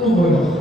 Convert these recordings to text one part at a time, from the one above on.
2 points.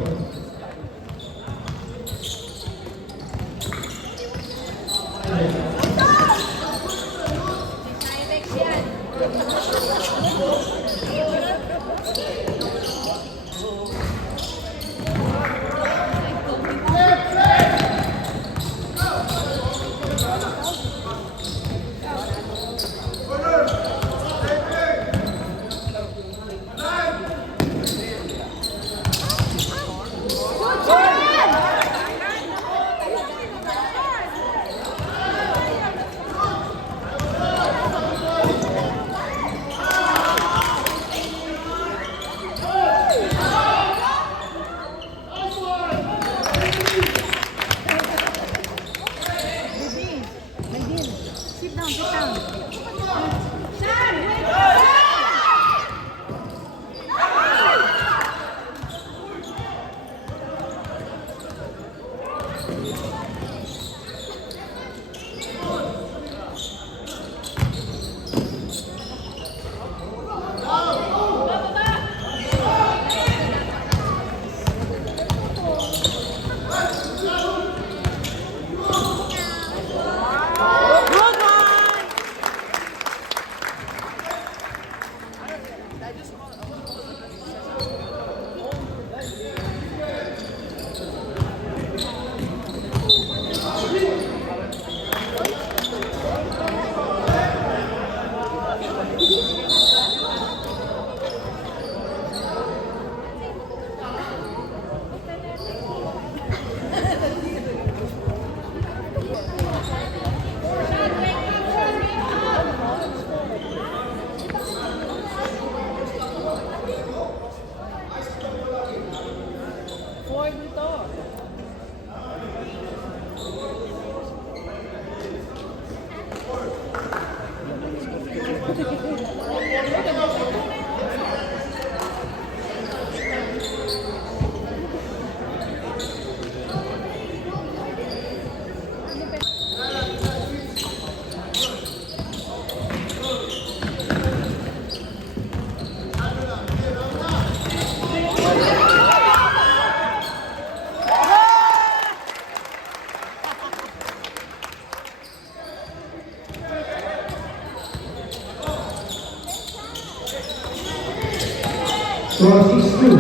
Score 6-2.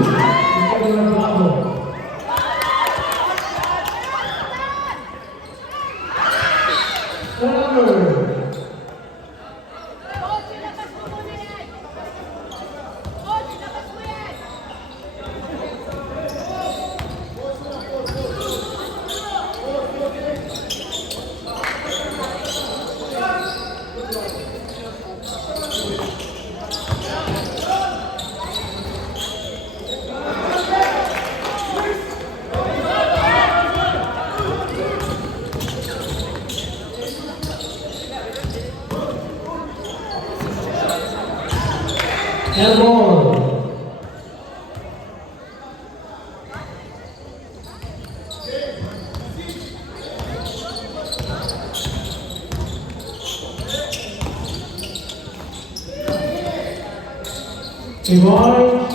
Ito na bago. Elbow. Boy.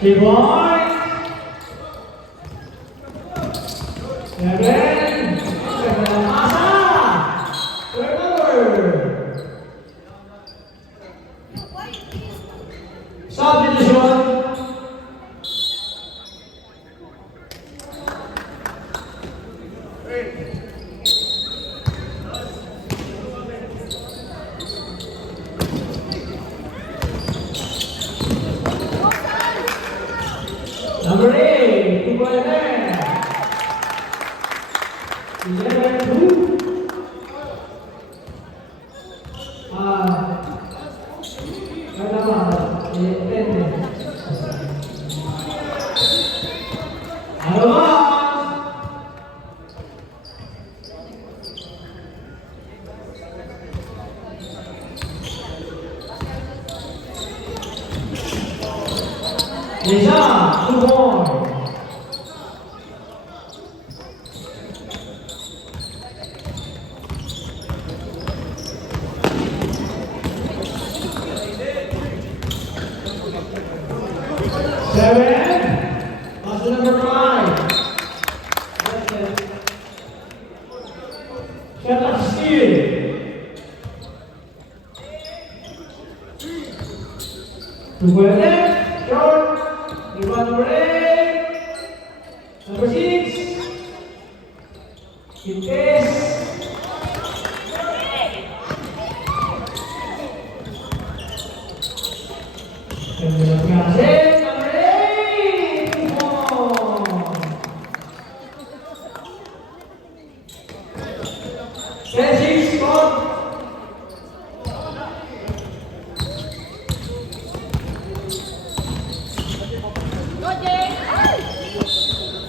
Big boy. Again. Asa. Turnover. Subdivision. Number 8, 2 by there. 11-2. Depende. Aroma. 2 points. Seven, pass number 5. Shut up, steal. Two point left, short, give one number 8, number 6, in case. Number 8, 2 points. 10-6, score.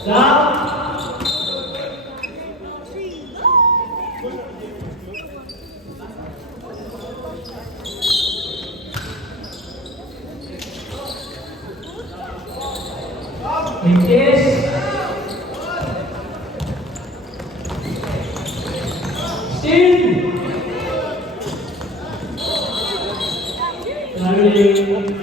Down. In case. Still. Traveling.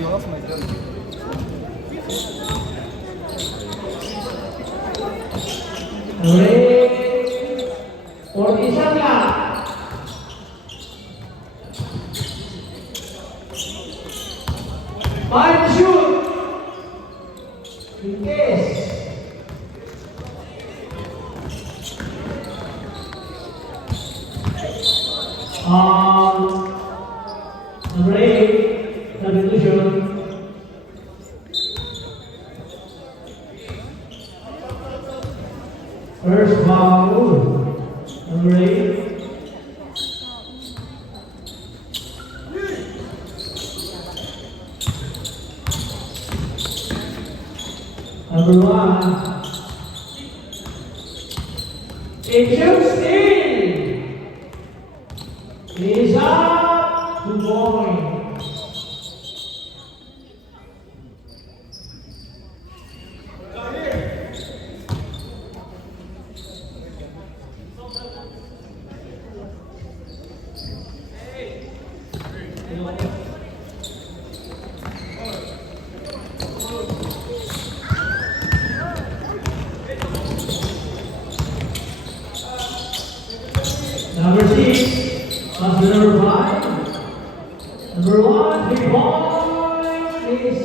Eu nosso mais grande. Oleh Ortisanga. Fire shoot. In case. Number 8, substitution. First foul, number 8. Number 1. It shoots in. It is up 2 points. Number 6, pass to number 5. Number 1, 3 points, please.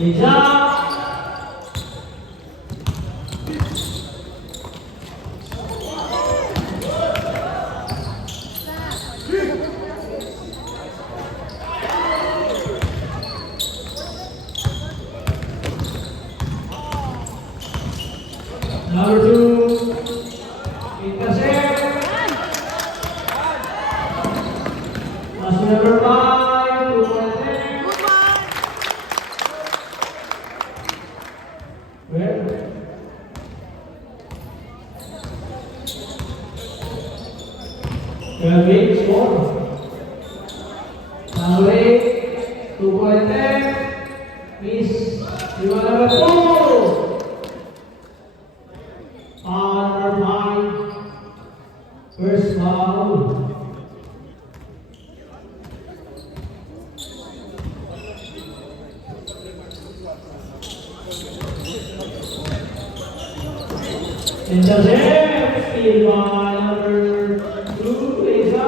Is up. Number 2, intercept. Pass number 5, 2 points there. Where? Big score. Number 8, 2 points there. Miss. Number 2. Number 5. First foul. Intercept, steal by number 2 is up.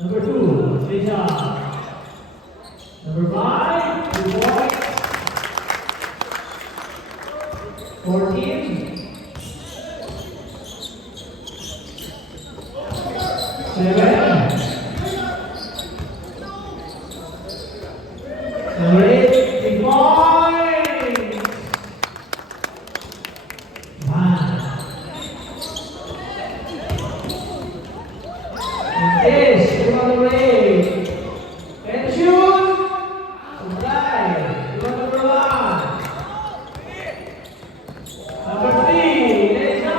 Number 2 is up. Number 5, 2 points. 14. 7. Number 8, 3 points. 1. Yes, number 8. And shoot. Supply. Number 1. Number 3, let's go.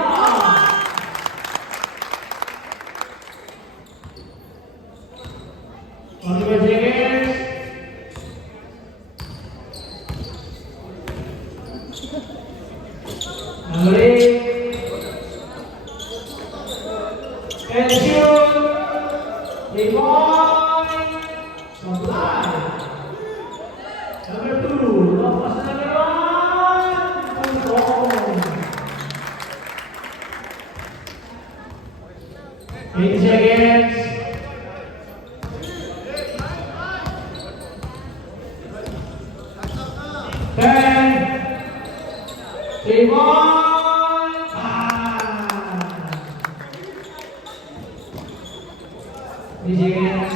One more seconds. Number 8. And shoot. 3 points. Supply. Number 2. Lepas number 1. Control. 8 seconds. Ten, 3 points. Seconds.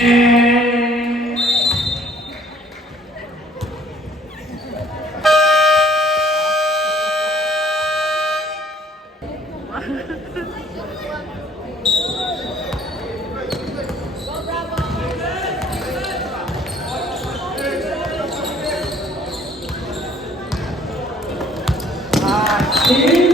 And team.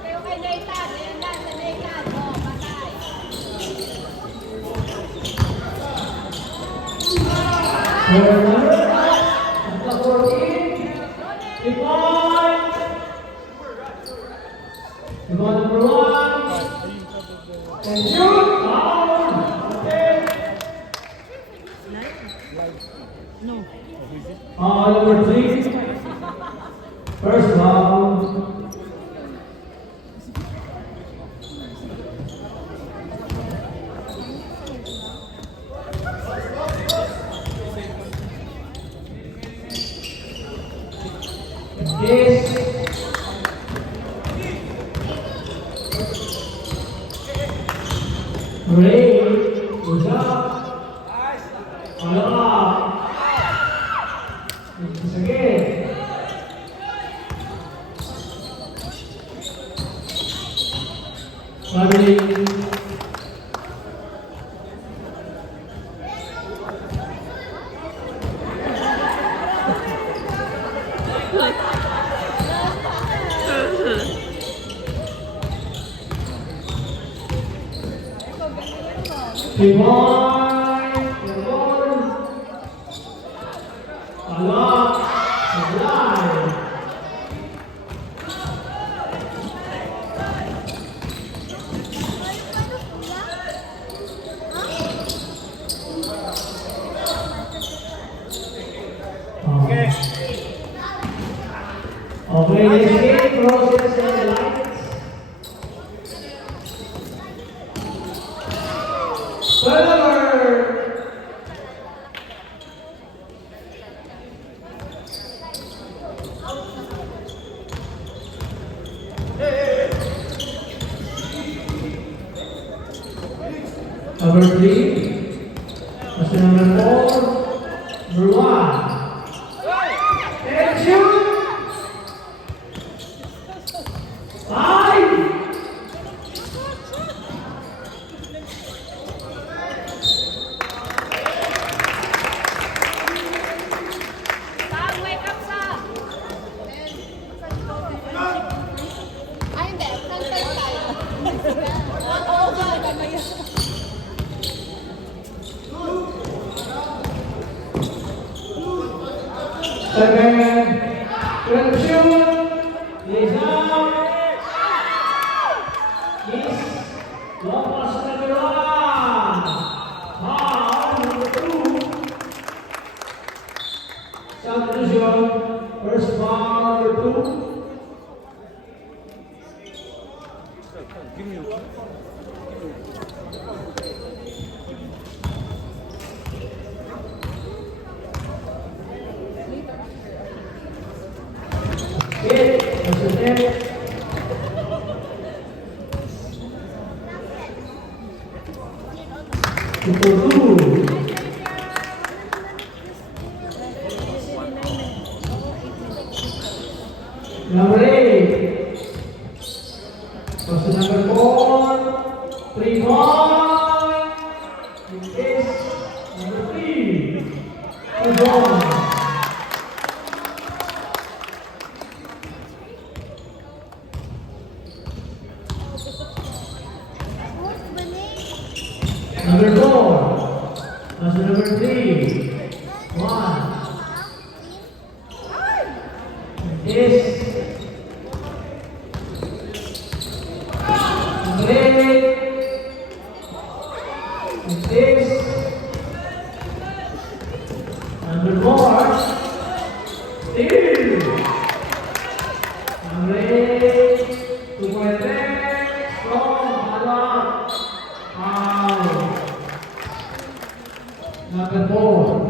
Kayo kay Nathan, ayan na, sa Nathan. Oh, patay. Number 14. 3 points. Number 1. And shoot. Down. Okay. Number 3. First round. Yes. Great. Good job. Follow up. Sige. Family. Three points. The ball. Follow up. Supply. Okay. Okay, next game, process and the lights. 12. Number 3. Question number 4. Number 1. And shoot. 5. Sam, wake up, Sam. Ay, hindi. Santay tayo. Oo, mamaya. Second. Good shoot. Is out. Is lopas number 1. Number 2. Substitution. First foul number 2. Give me a 2. Number 8. Question number 4. 3 points. In case number 3. 2 points. Number 4. Question number 3. 1. Yes. Number 8. 6. Number 4. 2. Number 8. 2.3. Strong. Halak. Out. Number 4.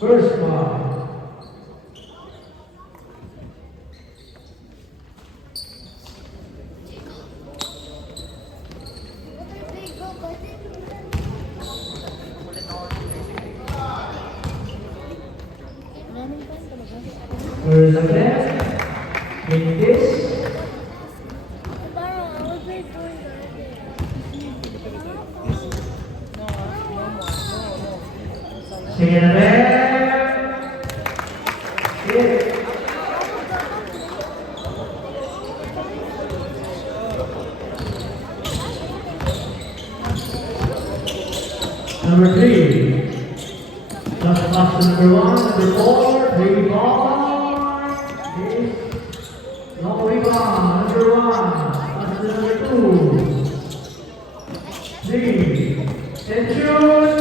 First one. First again. In this. Second again. Yes. Number 3. Just box number 1, number 4, 3 ball. Yes. No rebound, number 1. Box number 2. 3. And shoot.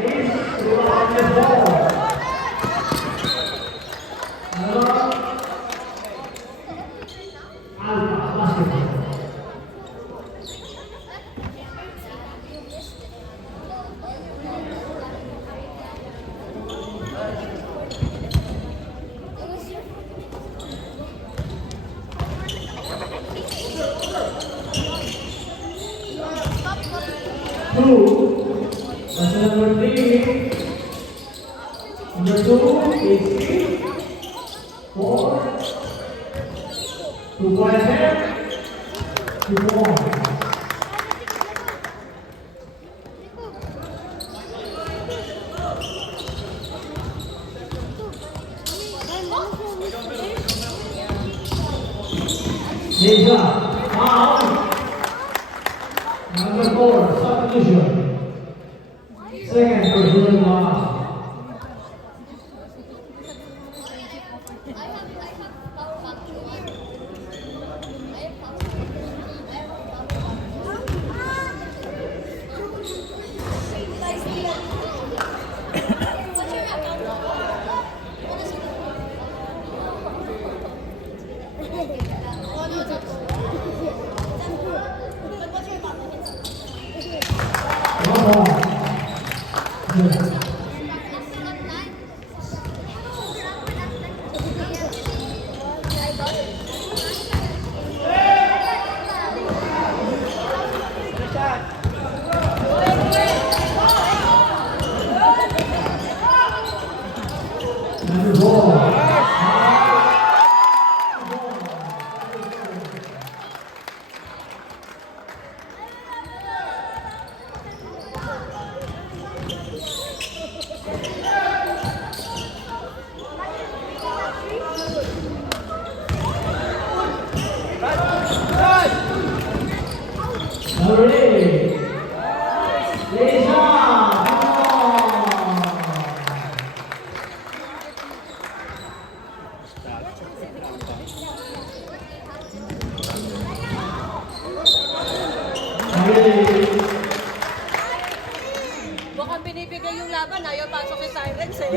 Yes. Rebound the ball. Alpha basketball. Two. Question number 3. Number 2 is 3. 4. 2 points here. 2 points. Hands up. Foul. Number 4, substitution. Second personal loss. Number 4. Number 8. Lisa. Mukhang binibigay yung laban, ayaw pasok yung sirens eh.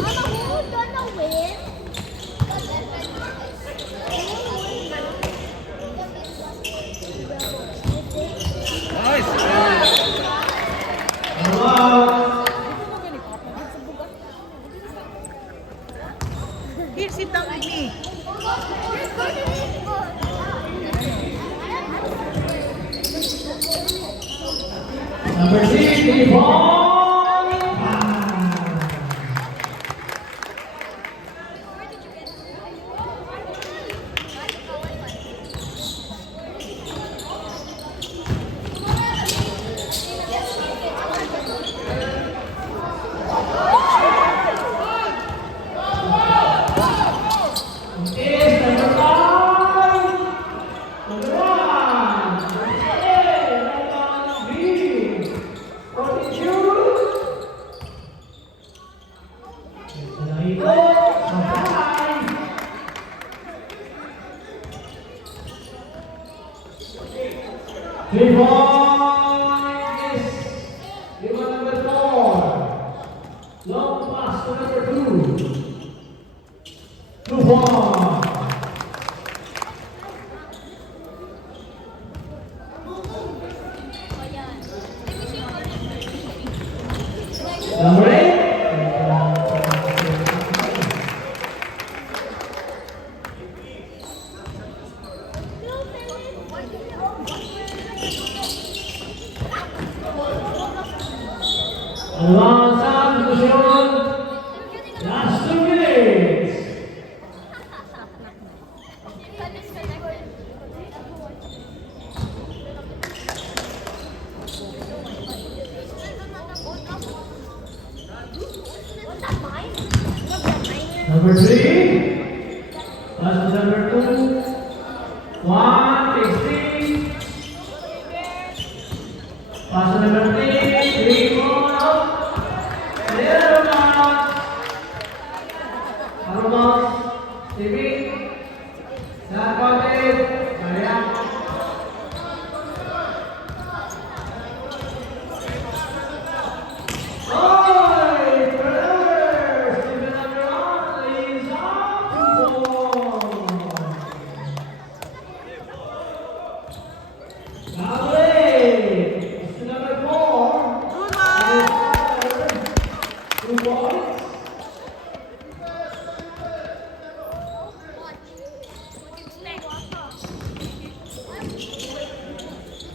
Mama, who's gonna win? Nice. Wow. Number 6, 3 points. Is number 5. Number 1. Number 3. 42. Three points. Rebound number 4. Long pass to number 2. 2 points. Number 8. Avanzan position. Last 2 minutes. Number 3. Pass to number 2. 1, takes 3. Pass to number 3. 3 more. Clear bounce. Out of bounds. TV. Narcotic. Kaya. Oy! Turnovers! Team number 1 is up 2 points. Number 8. Number 4. Two points.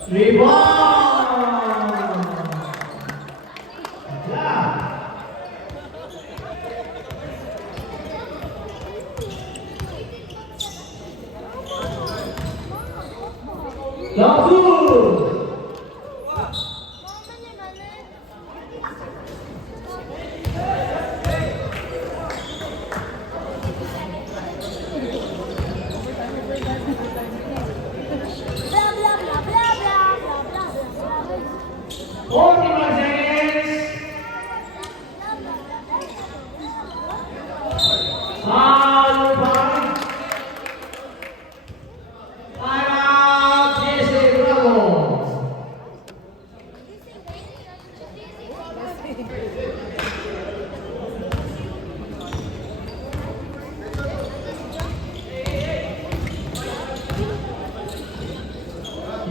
Three points. Yeah. Number 2. Blah blah blah blah blah blah blah blah. 41 seconds. Foul by. Time out. Jesse Bravo.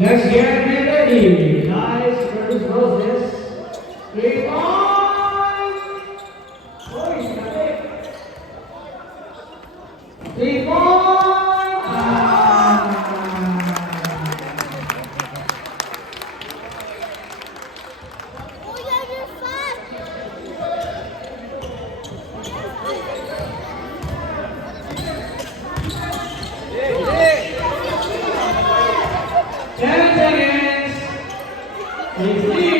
Next game, get ready. Nice versus Roses. 3 points. Oh, he's got it. 3 points. Oh yeah, you're fun. 10 seconds. 15.